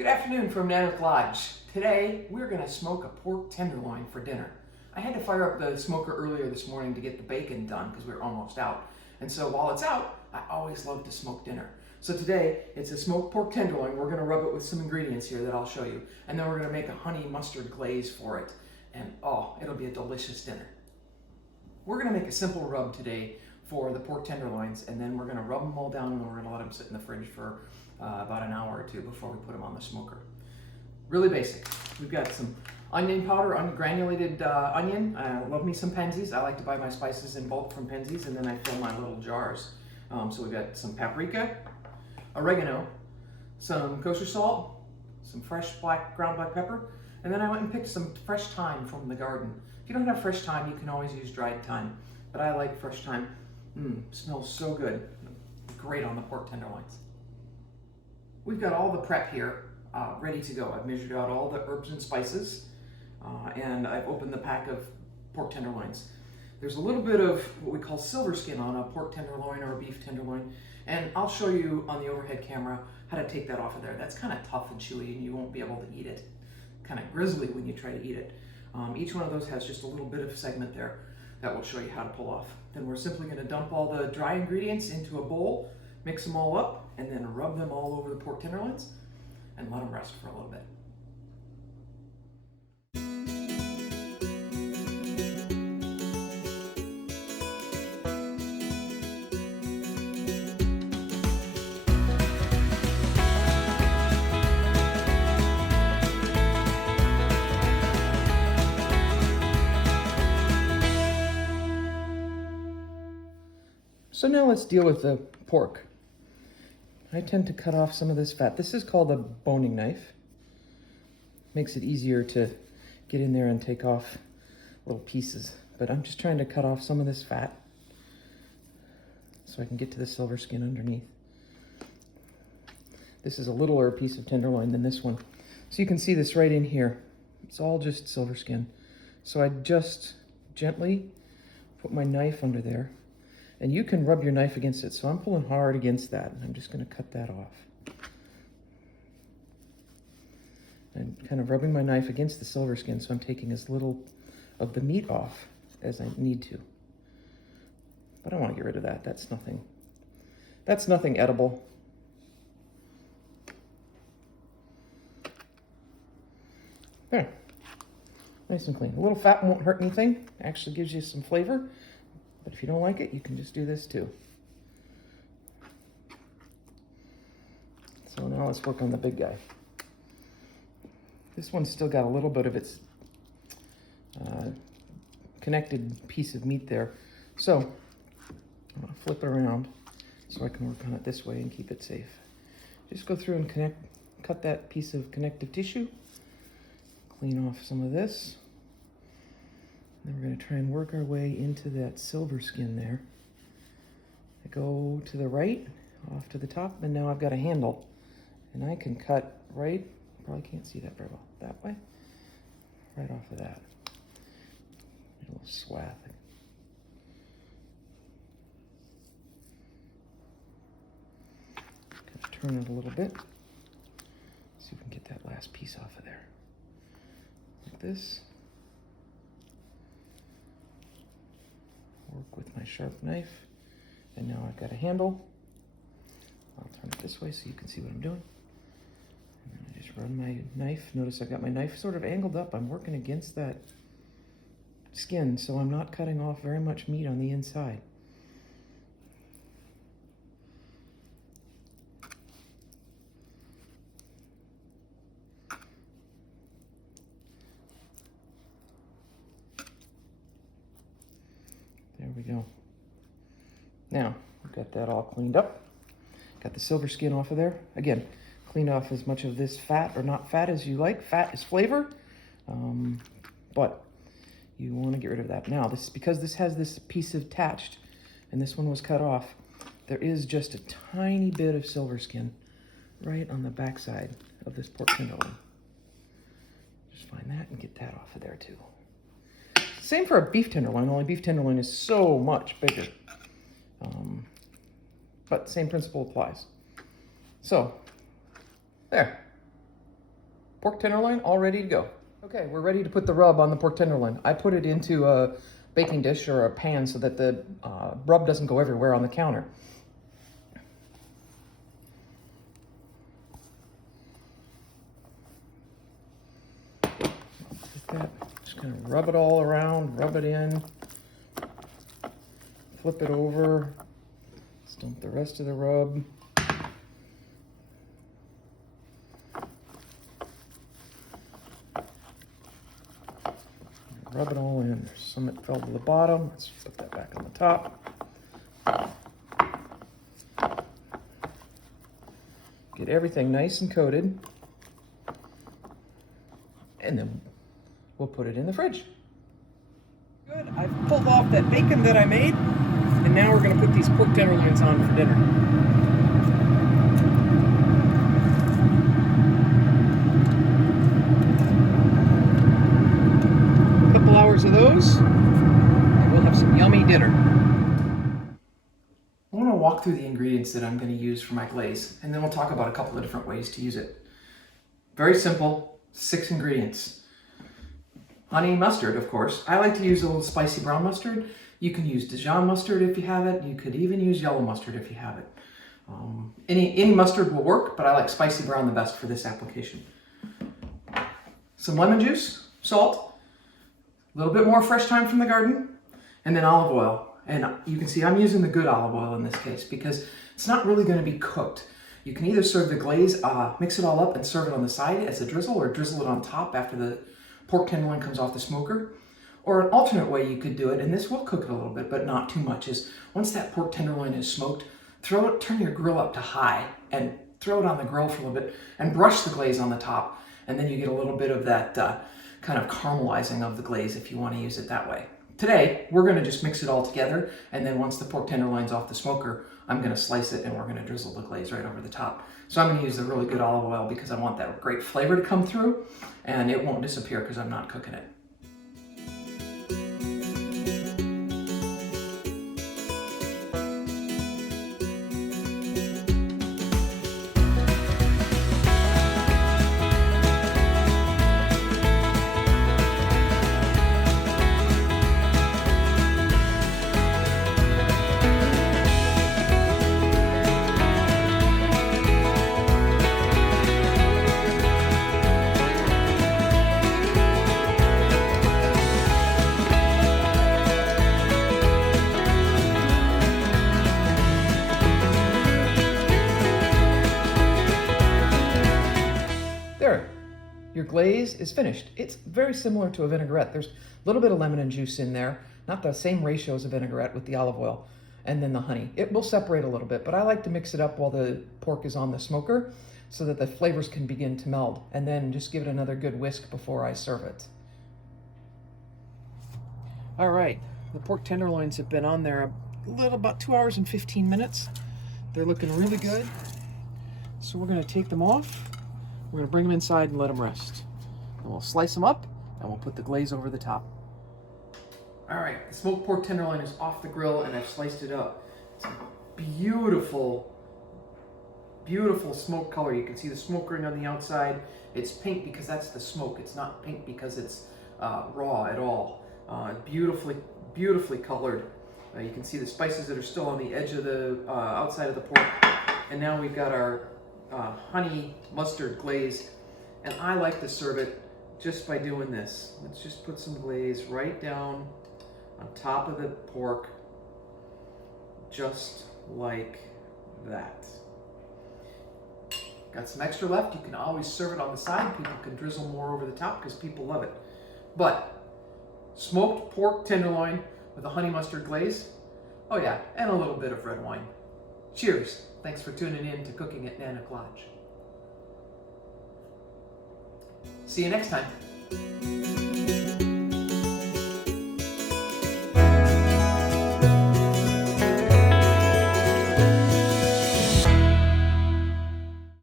Good afternoon from Nana's Lodge. Today we're going to smoke a pork tenderloin for dinner. I had to fire up the smoker earlier this morning to get the bacon done because we were almost out. And so while it's out, I always love to smoke dinner. So today it's a smoked pork tenderloin. We're going to rub it with some ingredients here that I'll show you. And then we're going to make a honey mustard glaze for it. And oh, it'll be a delicious dinner. We're going to make a simple rub today for the pork tenderloins, and then we're going to rub them all down and we're going to let them sit in the fridge for about an hour or two before we put them on the smoker. Really basic. We've got some onion powder, granulated onion. I love me some Penzies. I like to buy my spices in bulk from Penzies, and then I fill my little jars. So we've got some paprika, oregano, some kosher salt, some fresh ground black pepper, and then I went and picked some fresh thyme from the garden. If you don't have fresh thyme, you can always use dried thyme, but I like fresh thyme. Smells so good. Great on the pork tenderloins. We've got all the prep here ready to go. I've measured out all the herbs and spices, and I've opened the pack of pork tenderloins. There's a little bit of what we call silver skin on a pork tenderloin or a beef tenderloin, and I'll show you on the overhead camera how to take that off of there. That's kind of tough and chewy, and you won't be able to eat it. Kind of grizzly when you try to eat it. Each one of those has just a little bit of segment there that will show you how to pull off. Then we're simply going to dump all the dry ingredients into a bowl, mix them all up, and then rub them all over the pork tenderloins and let them rest for a little bit. So now let's deal with the pork. I tend to cut off some of this fat. This is called a boning knife. Makes it easier to get in there and take off little pieces. But I'm just trying to cut off some of this fat so I can get to the silver skin underneath. This is a littler piece of tenderloin than this one. So you can see this right in here. It's all just silver skin. So I just gently put my knife under there. And you can rub your knife against it. So I'm pulling hard against that. And I'm just going to cut that off. And kind of rubbing my knife against the silver skin, so I'm taking as little of the meat off as I need to. But I want to get rid of that. That's nothing edible. There. Nice and clean. A little fat won't hurt anything. Actually gives you some flavor. But if you don't like it, you can just do this too. So now let's work on the big guy. This one's still got a little bit of its connected piece of meat there. So I'm gonna flip it around so I can work on it this way and keep it safe. Just go through and cut that piece of connective tissue. Clean off some of this. Then we're going to try and work our way into that silver skin there. I go to the right, off to the top, and now I've got a handle. And I can cut right, probably can't see that very well, that way, right off of that. A little swath. Gonna turn it a little bit. See if we can get that last piece off of there. Like this. Work with my sharp knife, and now I've got a handle. I'll turn it this way so you can see what I'm doing. And then I just run my knife. Notice I've got my knife sort of angled up. I'm working against that skin, so I'm not cutting off very much meat on the inside. There we go. Now, we've got that all cleaned up. Got the silver skin off of there. Again, clean off as much of this fat or not fat as you like. Fat is flavor, but you want to get rid of that. Now, because this has this piece attached and this one was cut off, there is just a tiny bit of silver skin right on the back side of this pork tenderloin. Just find that and get that off of there too. Same for a beef tenderloin, only beef tenderloin is so much bigger. But same principle applies. So, there. pork tenderloin all ready to go. Okay, we're ready to put the rub on the pork tenderloin. I put it into a baking dish or a pan so that the rub doesn't go everywhere on the counter. Like that. Just gonna rub it all around, rub it in, flip it over, dump the rest of the rub. Rub it all in. There's some that fell to the bottom. Let's put that back on the top. Get everything nice and coated. And then we'll put it in the fridge. Good. I've pulled off that bacon that I made. And now we're going to put these pork tenderloins on for dinner. Hours of those, and we'll have some yummy dinner. I want to walk through the ingredients that I'm going to use for my glaze, and then we'll talk about a couple of different ways to use it. Very simple, 6 ingredients. Honey mustard, of course. I like to use a little spicy brown mustard. You can use Dijon mustard if you have it. You could even use yellow mustard if you have it. Any mustard will work, but I like spicy brown the best for this application. Some lemon juice, salt, a little bit more fresh thyme from the garden, and then olive oil. And you can see I'm using the good olive oil in this case because it's not really going to be cooked. You can either serve the glaze, mix it all up and serve it on the side as a drizzle, or drizzle it on top after the pork tenderloin comes off the smoker. Or an alternate way you could do it, and this will cook it a little bit, but not too much, is once that pork tenderloin is smoked, turn your grill up to high and throw it on the grill for a little bit and brush the glaze on the top. And then you get a little bit of that kind of caramelizing of the glaze if you want to use it that way. Today, we're going to just mix it all together, and then once the pork tenderloin's off the smoker, I'm going to slice it and we're going to drizzle the glaze right over the top. So I'm going to use the really good olive oil because I want that great flavor to come through, and it won't disappear because I'm not cooking it. Your glaze is finished. It's very similar to a vinaigrette. There's a little bit of lemon and juice in there, not the same ratio as a vinaigrette with the olive oil, and then the honey. It will separate a little bit, but I like to mix it up while the pork is on the smoker so that the flavors can begin to meld, and then just give it another good whisk before I serve it. All right, the pork tenderloins have been on there about 2 hours and 15 minutes. They're looking really good. So we're gonna take them off. We're going to bring them inside and let them rest. And we'll slice them up, and we'll put the glaze over the top. All right, the smoked pork tenderloin is off the grill, and I've sliced it up. It's a beautiful, beautiful smoke color. You can see the smoke ring on the outside. It's pink because that's the smoke. It's not pink because it's raw at all. Beautifully, beautifully colored. You can see the spices that are still on the edge of the outside of the pork. And now we've got our honey mustard glaze, and I like to serve it just by doing this. Let's just put some glaze right down on top of the pork, just like that. Got some extra left, you can always serve it on the side. People can drizzle more over the top because people love it. But smoked pork tenderloin with a honey mustard glaze, oh yeah, and a little bit of red wine. Cheers. Thanks for tuning in to Cooking at Nana Lodge. See you next time.